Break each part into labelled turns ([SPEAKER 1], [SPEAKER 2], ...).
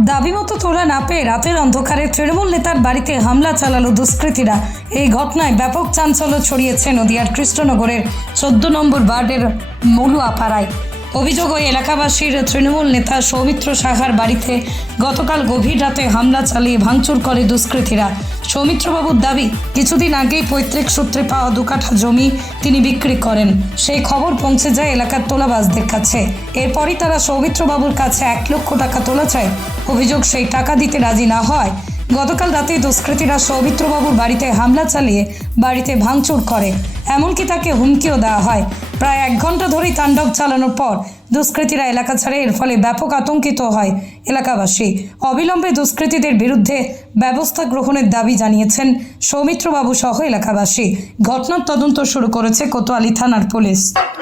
[SPEAKER 1] দাবি মতো তোলা না পেয়ে রাতের অন্ধকারে তৃণমূল নেতার বাড়িতে হামলা চালালো দুষ্কৃতীরা। এই ঘটনায় ব্যাপক চাঞ্চল্য ছড়িয়েছে নদিয়ার কৃষ্ণনগরের 14 নম্বর ওয়ার্ডের মলুয়াপাড়ায়। অভিযোগ, ওই এলাকাবাসীর তৃণমূল নেতা সৌমিত্র সাহার বাড়িতে গতকাল গভীর রাতে হামলা চালিয়ে ভাঙচুর করে দুষ্কৃতীরা। সৌমিত্রবাবুর দাবি, কিছুদিন আগেই পৈতৃক সূত্রে পাওয়া 2 কাঠা জমি তিনি বিক্রি করেন। সেই খবর পৌঁছে যায় এলাকার তোলাবাজদের কাছে। এরপরই তারা সৌমিত্রবাবুর কাছে 1 লক্ষ টাকা তোলা চায়। অভিযোগ, সেই টাকা দিতে রাজি না হয় গতকাল রাতে দুষ্কৃতীরা সৌমিত্রবাবুর বাড়িতে হামলা চালিয়ে বাড়িতে ভাঙচুর করে, এমনকি তাকে হুমকিও দেওয়া হয়। প্রায় 1 ঘন্টা ধরেই তাণ্ডব চালানোর পর দুষ্কৃতীরা এলাকা ছাড়ে। এর ফলে ব্যাপক আতঙ্কিত হয় এলাকাবাসী। অবিলম্বে দুষ্কৃতীদের বিরুদ্ধে ব্যবস্থা গ্রহণের দাবি জানিয়েছেন সৌমিত্রবাবু সহ এলাকাবাসী। ঘটনার তদন্ত শুরু করেছে কোতোয়ালি থানার পুলিশ।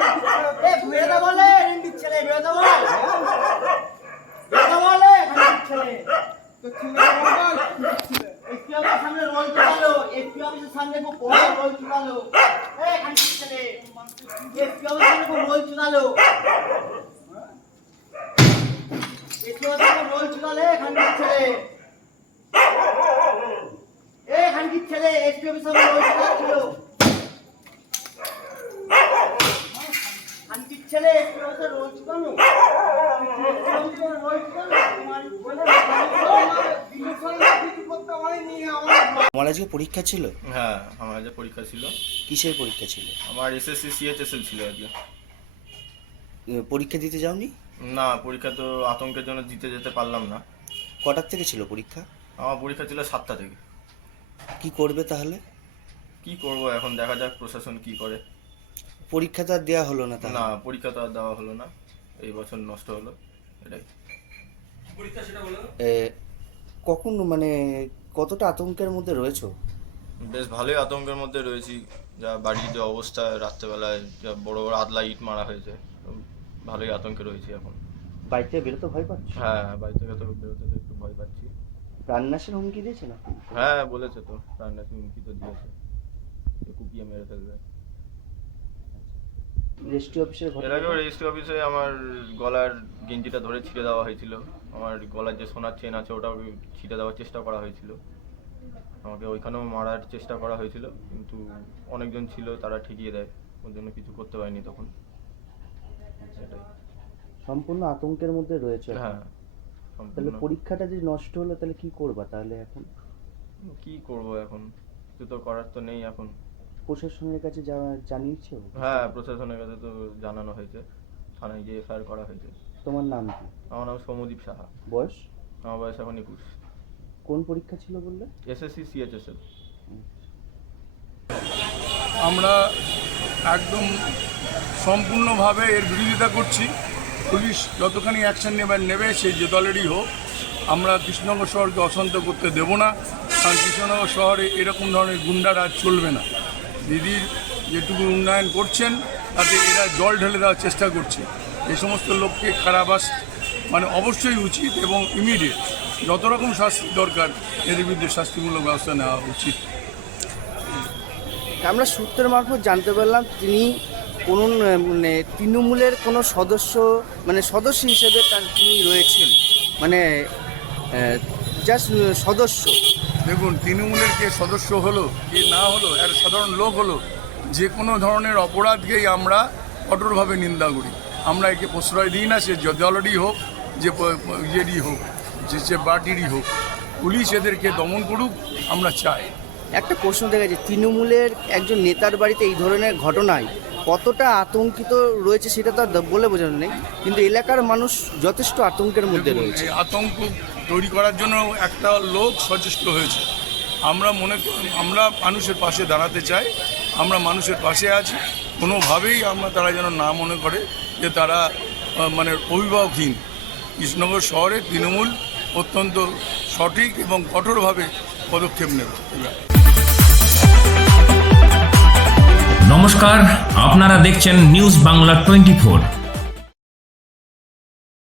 [SPEAKER 2] আমার আজকে পরীক্ষা ছিল।
[SPEAKER 3] হ্যাঁ, আমার আজকে পরীক্ষা ছিল।
[SPEAKER 2] কিসের পরীক্ষা ছিল?
[SPEAKER 3] আমার এসএসসি সিএইচএসএল ছিল আজকে।
[SPEAKER 2] পরীক্ষা দিতে যাওনি?
[SPEAKER 3] না, পরীক্ষা তো আতঙ্কের জন্য দিতে যেতে পারলাম না।
[SPEAKER 2] কটার থেকে ছিল পরীক্ষা?
[SPEAKER 3] আমার পরীক্ষা ছিল 7টা থেকে।
[SPEAKER 2] কি করবে তাহলে?
[SPEAKER 3] কি করব এখন, দেখা যাক প্রশাসন কি করে।
[SPEAKER 2] পরীক্ষা তো আর দেওয়া হলো না তাহলে?
[SPEAKER 3] না, পরীক্ষা তো আর দেওয়া হলো না, এই বছর নষ্ট হলো, এটাই।
[SPEAKER 2] কখন মানে কতটা আতঙ্কের মধ্যে রয়েছো?
[SPEAKER 3] বেশ ভালোই আতঙ্কের মধ্যে রয়েছি। যা বাড়ির যে অবস্থা, রাত্রেবেলায় যা বড় বড় আদলা ইট মারা হয়েছে, ভালোই আতঙ্কে রয়েছি এখন।
[SPEAKER 2] বাড়ি থেকে বেরোতে ভয় পাচ্ছ?
[SPEAKER 3] হ্যাঁ, বাড়ি থেকে তো বেরোতে তো একটু ভয় পাচ্ছি।
[SPEAKER 2] প্রাণনাশের হুমকি দিয়েছে না?
[SPEAKER 3] হ্যাঁ, বলেছে তো, প্রাণনাশী হুমকি তো দিয়েছে, কুপিয়ে মেরে ফেলবে।
[SPEAKER 2] রেজিস্ট্রি অফিসের
[SPEAKER 3] এর আগেও রেজিস্ট্রি অফিসে আমার গলার গেঞ্জিটা ধরে ছিঁড়ে দেওয়া হয়েছিল। আমার গলার যে সোনার চেন আছে ওটাও ছিঁড়ে দেওয়ার চেষ্টা করা হয়েছিল। আমাকে ওইখানেও মারার চেষ্টা করা হয়েছিল, কিন্তু অনেকজন ছিল, তারা ঠেকিয়ে দেয়, ওর জন্য কিছু করতে পারিনি তখন। সেটাই,
[SPEAKER 2] সম্পূর্ণ আতঙ্কের মধ্যে রয়েছে।
[SPEAKER 3] হ্যাঁ।
[SPEAKER 2] তাহলে পরীক্ষাটা যদি নষ্ট হলো তাহলে কি করবা তাহলে এখন?
[SPEAKER 3] কি করব এখন, কিছু তো করার তো নেই এখন।
[SPEAKER 2] প্রশাসনের কাছে জানিয়েছো?
[SPEAKER 3] হ্যাঁ, প্রশাসনের কাছে তো জানানো হয়েছে, থানায় গিয়ে এফআইআর করা হয়েছে।
[SPEAKER 2] তোমার নাম কি?
[SPEAKER 3] আমার নাম সৌমদীপ সাহা।
[SPEAKER 2] বয়স?
[SPEAKER 3] আমার বয়স এখন 21।
[SPEAKER 2] কোন পরীক্ষা ছিল বললে?
[SPEAKER 3] SSC CHSL.
[SPEAKER 4] আমরা একদম সম্পূর্ণভাবে এর বিরোধিতা করছি। পুলিশ যতখানি অ্যাকশন নেবে সেই যে দলেরই হোক, আমরা কৃষ্ণনগর শহরকে অশান্ত করতে দেব না। কারণ কৃষ্ণনগর শহরে এরকম ধরনের গুন্ডারা চলবে না। দিদির যেটুকু উন্নয়ন করছেন তাতে এরা জল ঢেলে দেওয়ার চেষ্টা করছে। এই সমস্ত লোককে কারাবাস মানে অবশ্যই উচিত এবং ইমিডিয়েট যত রকম শাস্তি দরকার এদের বিরুদ্ধে শাস্তিমূলক ব্যবস্থা নেওয়া উচিত।
[SPEAKER 2] আমরা সূত্রের মারফত জানতে পারলাম তিনি কোন মানে তৃণমূলের কোনো সদস্য হিসেবে তিনি রয়েছেন, মানে জাস্ট সদস্য।
[SPEAKER 4] দেখুন, তৃণমূলের কে সদস্য হলো কি না হলো, এর সাধারণ লোক হলো, যে কোনো ধরনের অপরাধকেই আমরা কঠোরভাবে নিন্দা করি। আমরা একে প্রশ্রয় দিই না, সে দলেরই হোক, যে ইয়েরই হোক, যে পার্টিরই হোক। পুলিশ এদেরকে দমন করুক, আমরা চাই।
[SPEAKER 2] একটা প্রশ্ন দেখা যায়, তৃণমূলের একজন নেতার বাড়িতে এই ধরনের ঘটনায় কতটা আতঙ্কিত রয়েছে সেটা তো আর বলে বোঝানো নেই, কিন্তু এলাকার মানুষ যথেষ্ট আতঙ্কের মধ্যে রয়েছে।
[SPEAKER 4] এই আতঙ্ক তৈরি করার জন্য একটা লোক সচেষ্ট হয়েছে। আমরা মানুষের পাশে দাঁড়াতে চাই, আমরা মানুষের পাশে আছি। কোনোভাবেই তারা যেন না মনে করে যে তারা মানে অভিভাবকহীন। কৃষ্ণনগর শহরে তৃণমূল অত্যন্ত সঠিক এবং কঠোরভাবে পদক্ষেপ নেবে।
[SPEAKER 5] নমস্কার, আপনারা দেখছেন নিউজ বাংলা 24।